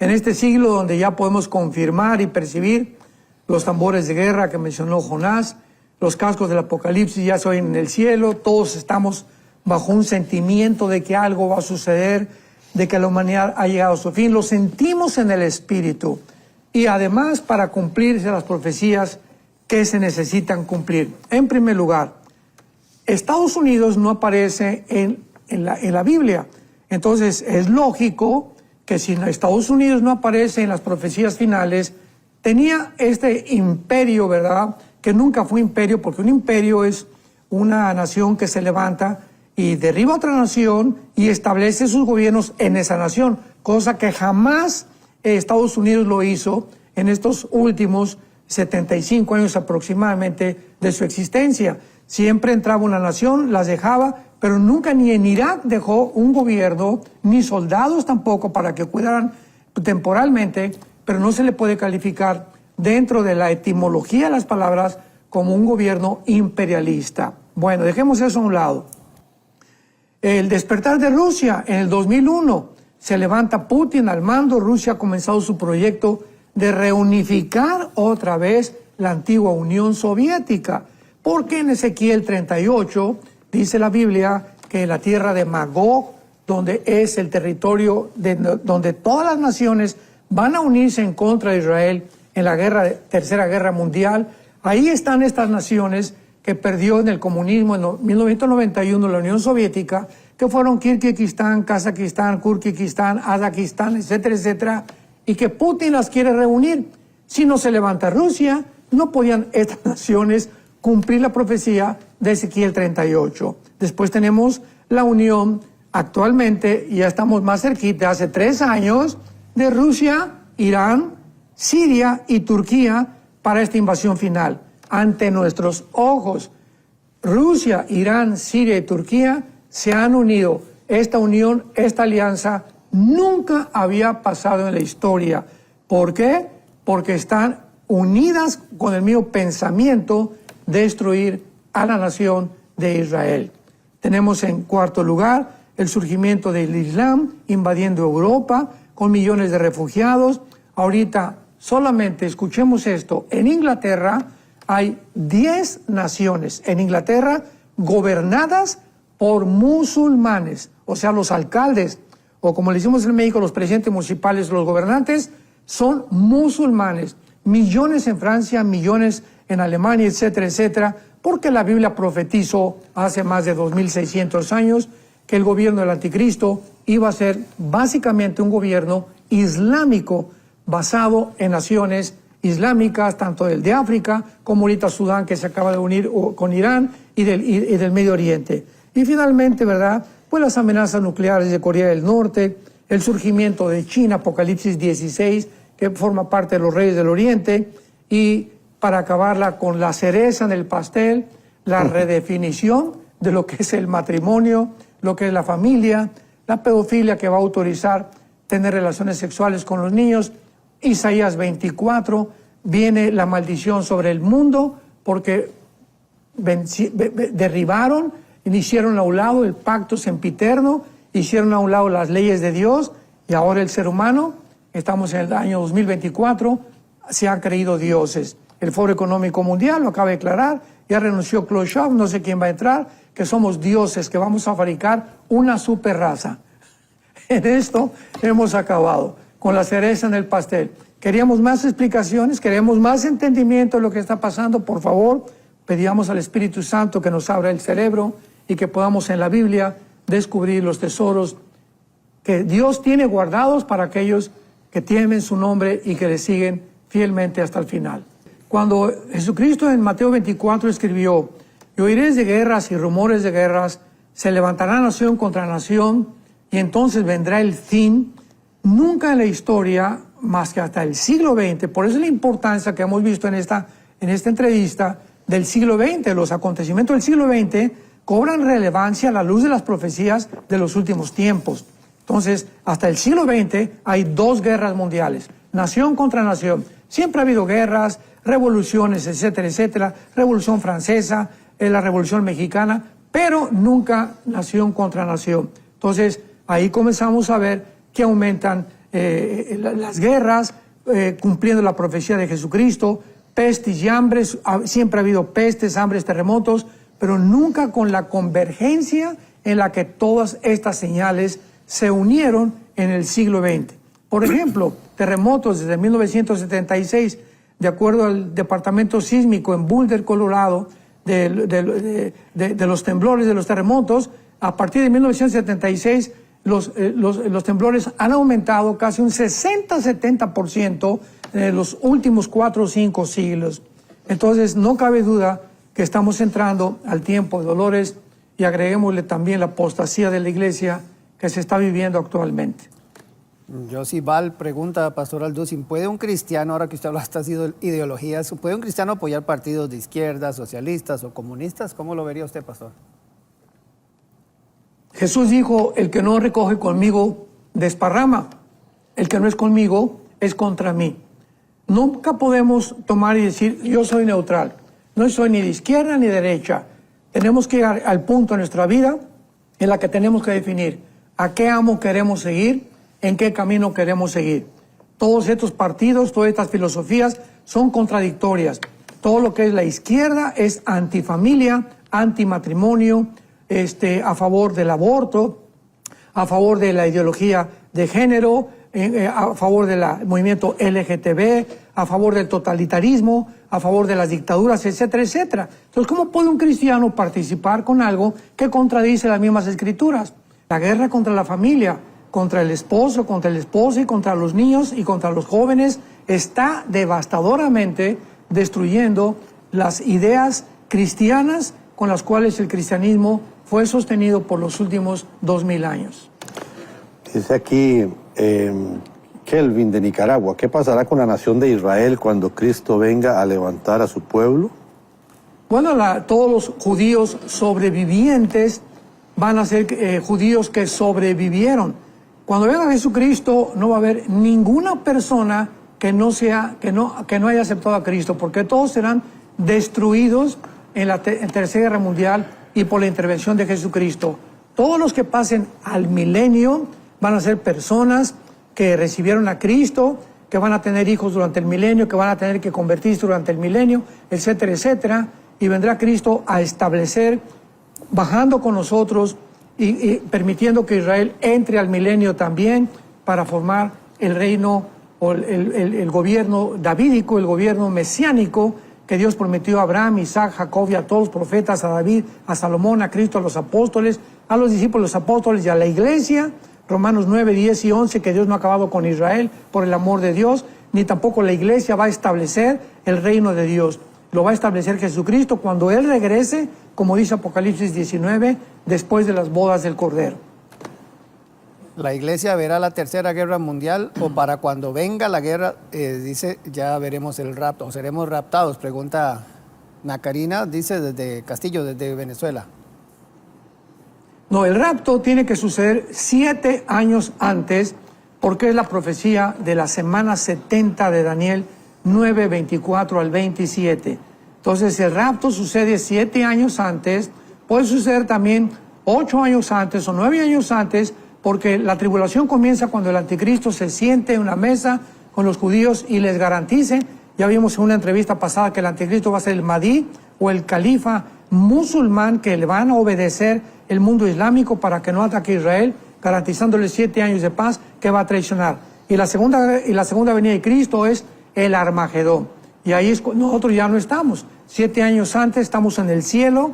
En este siglo donde ya podemos confirmar y percibir los tambores de guerra que mencionó Jonás, los cascos del Apocalipsis ya se oyen en el cielo, todos estamos bajo un sentimiento de que algo va a suceder, de que la humanidad ha llegado a su fin, lo sentimos en el espíritu. Y además para cumplirse las profecías que se necesitan cumplir. En primer lugar, Estados Unidos no aparece en la Biblia. Entonces es lógico que si Estados Unidos no aparece en las profecías finales, tenía este imperio, ¿verdad? Que nunca fue imperio, porque un imperio es una nación que se levanta y derriba a otra nación y establece sus gobiernos en esa nación, cosa que jamás Estados Unidos lo hizo en estos últimos 75 años aproximadamente de su existencia. Siempre entraba una nación, las dejaba, pero nunca ni en Irak dejó un gobierno, ni soldados tampoco para que cuidaran temporalmente, pero no se le puede calificar dentro de la etimología de las palabras como un gobierno imperialista. Bueno, dejemos eso a un lado. El despertar de Rusia en el 2001, se levanta Putin al mando. Rusia ha comenzado su proyecto de reunificar otra vez la antigua Unión Soviética, porque en Ezequiel 38 dice la Biblia que la tierra de Magog, donde es el territorio donde todas las naciones van a unirse en contra de Israel en la Tercera Guerra Mundial, ahí están estas naciones que perdió en el comunismo en 1991 la Unión Soviética, que fueron Kirguistán, Kazajistán, Kurkistán, Azerbaiyán, etcétera, etcétera, y que Putin las quiere reunir. Si no se levanta Rusia, no podían estas naciones cumplir la profecía de Ezequiel 38. Después tenemos la unión, actualmente ya estamos más cerquita, hace 3 años, de Rusia, Irán, Siria y Turquía para esta invasión final. Ante nuestros ojos, Rusia, Irán, Siria y Turquía se han unido. Esta unión, esta alianza, nunca había pasado en la historia. ¿Por qué? Porque están unidas con el mismo pensamiento de destruir a la nación de Israel. Tenemos en cuarto lugar el surgimiento del Islam invadiendo Europa con millones de refugiados. Ahorita solamente escuchemos esto, en Inglaterra hay 10 naciones en Inglaterra gobernadas por musulmanes, o sea, los alcaldes, o como le decimos en México, los presidentes municipales, los gobernantes, son musulmanes. Millones en Francia, millones en Alemania, etcétera, etcétera, porque la Biblia profetizó hace más de 2600 años que el gobierno del anticristo iba a ser básicamente un gobierno islámico basado en naciones islámicas, tanto del de África como ahorita Sudán, que se acaba de unir con Irán, y del Medio Oriente. Y finalmente, ¿verdad?, pues las amenazas nucleares de Corea del Norte, el surgimiento de China, Apocalipsis 16, que forma parte de los reyes del Oriente, y para acabarla con la cereza en el pastel, la redefinición de lo que es el matrimonio, lo que es la familia, la pedofilia que va a autorizar tener relaciones sexuales con los niños. Isaías 24, viene la maldición sobre el mundo porque derribaron, hicieron a un lado el pacto sempiterno, hicieron a un lado las leyes de Dios, y ahora el ser humano, estamos en el año 2024, se han creído dioses. El Foro Económico Mundial lo acaba de declarar, ya renunció Klaus Schwab, no sé quién va a entrar, que somos dioses, que vamos a fabricar una super raza. En esto hemos acabado, con la cereza en el pastel. Queríamos más explicaciones, queremos más entendimiento de lo que está pasando. Por favor, pedíamos al Espíritu Santo que nos abra el cerebro y que podamos en la Biblia descubrir los tesoros que Dios tiene guardados para aquellos que temen su nombre y que le siguen fielmente hasta el final. Cuando Jesucristo en Mateo 24 escribió: y oiréis de guerras y rumores de guerras, se levantará nación contra nación, y entonces vendrá el fin. Nunca en la historia, más que hasta el siglo XX, por eso es la importancia que hemos visto en esta entrevista del siglo XX, los acontecimientos del siglo XX cobran relevancia a la luz de las profecías de los últimos tiempos. Entonces, hasta el siglo XX hay 2 guerras mundiales, nación contra nación. Siempre ha habido guerras, revoluciones, etcétera, etcétera, Revolución Francesa, la Revolución Mexicana, pero nunca nación contra nación. Entonces, ahí comenzamos a ver que aumentan las guerras, cumpliendo la profecía de Jesucristo, pestes y hambres, siempre ha habido pestes, hambres, terremotos, pero nunca con la convergencia en la que todas estas señales se unieron en el siglo XX. Por ejemplo, terremotos desde 1976, de acuerdo al Departamento Sísmico en Boulder, Colorado, de los temblores, de los terremotos, a partir de 1976 los temblores han aumentado casi un 60-70% en los últimos 4 o 5 siglos. Entonces, no cabe duda que estamos entrando al tiempo de dolores y agreguémosle también la apostasía de la iglesia que se está viviendo actualmente. Josie Val pregunta, Pastor Alducin, ¿puede un cristiano, ahora que usted habla de ideologías, ¿puede un cristiano apoyar partidos de izquierda, socialistas o comunistas? ¿Cómo lo vería usted, Pastor? Jesús dijo, el que no recoge conmigo desparrama, el que no es conmigo es contra mí. Nunca podemos tomar y decir, yo soy neutral, no soy ni de izquierda ni de derecha. Tenemos que llegar al punto en nuestra vida en la que tenemos que definir a qué amo queremos seguir, en qué camino queremos seguir. Todos estos partidos, todas estas filosofías son contradictorias. Todo lo que es la izquierda es antifamilia, antimatrimonio, a favor del aborto, a favor de la ideología de género, a favor del movimiento LGTB, a favor del totalitarismo, a favor de las dictaduras, etcétera, etcétera. Entonces, ¿cómo puede un cristiano participar con algo que contradice las mismas escrituras? La guerra contra la familia, contra el esposo, contra el esposo y contra los niños y contra los jóvenes está devastadoramente destruyendo las ideas cristianas con las cuales el cristianismo fue sostenido por los últimos 2000 años. Dice aquí Kelvin de Nicaragua, ¿qué pasará con la nación de Israel cuando Cristo venga a levantar a su pueblo? Bueno, todos los judíos sobrevivientes van a ser judíos que sobrevivieron. Cuando venga Jesucristo no va a haber ninguna persona que no haya aceptado a Cristo, porque todos serán destruidos en la Tercera Guerra Mundial y por la intervención de Jesucristo. Todos los que pasen al milenio van a ser personas que recibieron a Cristo, que van a tener hijos durante el milenio, que van a tener que convertirse durante el milenio, etcétera, etcétera. Y vendrá Cristo a establecer, bajando con nosotros y permitiendo que Israel entre al milenio también para formar el reino o el gobierno davídico, el gobierno mesiánico que Dios prometió a Abraham, Isaac, Jacob y a todos los profetas, a David, a Salomón, a Cristo, a los apóstoles, a los discípulos, los apóstoles y a la iglesia. Romanos 9, 10 y 11, que Dios no ha acabado con Israel por el amor de Dios, ni tampoco la iglesia va a establecer el reino de Dios. Lo va a establecer Jesucristo cuando Él regrese, como dice Apocalipsis 19, después de las bodas del Cordero. ¿La iglesia verá la Tercera Guerra Mundial o para cuando venga la guerra, dice, ya veremos el rapto, o seremos raptados? Pregunta Nacarina, dice desde Castillo, desde Venezuela. No, el rapto tiene que suceder 7 años antes, porque es la profecía de la semana 70 de Daniel 9, 24 al 27. Entonces, el rapto sucede 7 años antes, puede suceder también 8 años antes o 9 años antes, porque la tribulación comienza cuando el anticristo se siente en una mesa con los judíos y les garantice, ya vimos en una entrevista pasada que el anticristo va a ser el Mahdi o el califa musulmán que le van a obedecer el mundo islámico para que no ataque a Israel, garantizándole 7 años de paz que va a traicionar. Y la segunda venida de Cristo es el Armagedón. Y ahí nosotros ya no estamos. 7 años antes estamos en el cielo.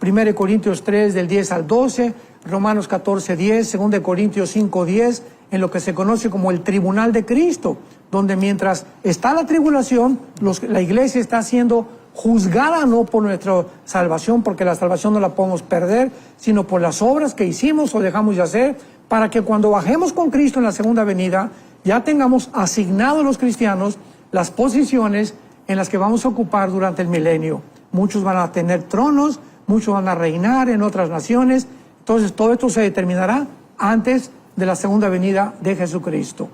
1 Corintios 3 del 10 al 12, Romanos 14, 10, 2 Corintios 5, 10, en lo que se conoce como el tribunal de Cristo, donde mientras está la tribulación, la iglesia está siendo juzgada no por nuestra salvación, porque la salvación no la podemos perder, sino por las obras que hicimos o dejamos de hacer, para que cuando bajemos con Cristo en la segunda venida, ya tengamos asignados los cristianos las posiciones en las que vamos a ocupar durante el milenio. Muchos van a tener tronos, muchos van a reinar en otras naciones. Entonces todo esto se determinará antes de la segunda venida de Jesucristo.